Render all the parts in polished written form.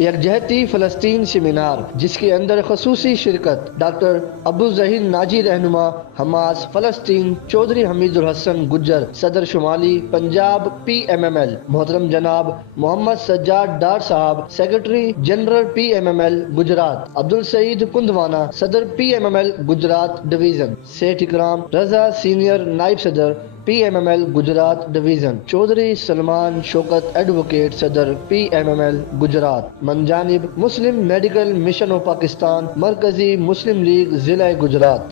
यकजहती फ़लस्तीन सेमिनार, जिसके अंदर खसूसी शिरकत डॉक्टर अबू ज़हीर नाजी रहनुमा हमास फ़लस्तीन, चौधरी हमीदुल हसन गुज्जर सदर शुमाली पंजाब PMML, मोहतरम जनाब मोहम्मद सज्जाद डार साहब सेक्रेटरी जनरल PMML गुजरात, अब्दुल सईद कुंदवाना सदर PMML गुजरात डिवीज़न, सेठ इकराम रजा सीनियर नायब सदर PMML गुजरात डिवीज़न, चौधरी सलमान शौकत एडवोकेट सदर PMML गुजरात, मंजानिब मुस्लिम मेडिकल मिशन ऑफ पाकिस्तान मरकजी मुस्लिम लीग जिला गुजरात।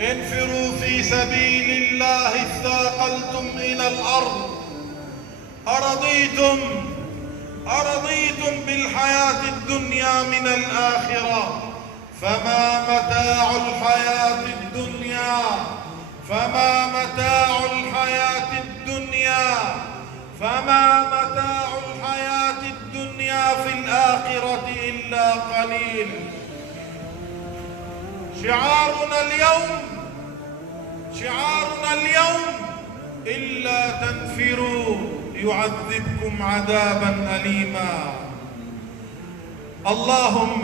انفروا في سبيل الله اثاقلتم إلى الأرض أرضيتم بالحياة الدنيا من الآخرة فما متاع الحياة الدنيا فما متاع الحياة الدنيا فما متاع الحياة الدنيا في الآخرة إلا قليل. شعارنا اليوم إلا تنفروا يعذبكم عذابا أليما. اللهم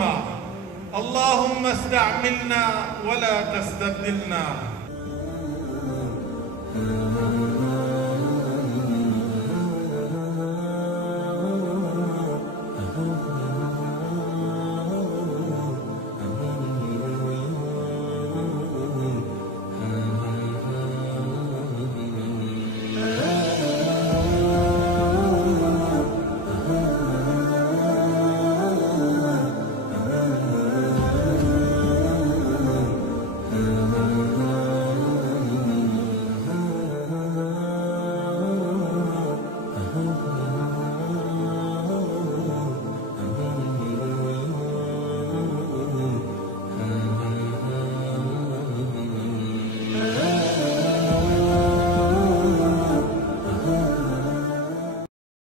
استعملنا ولا تستبدلنا.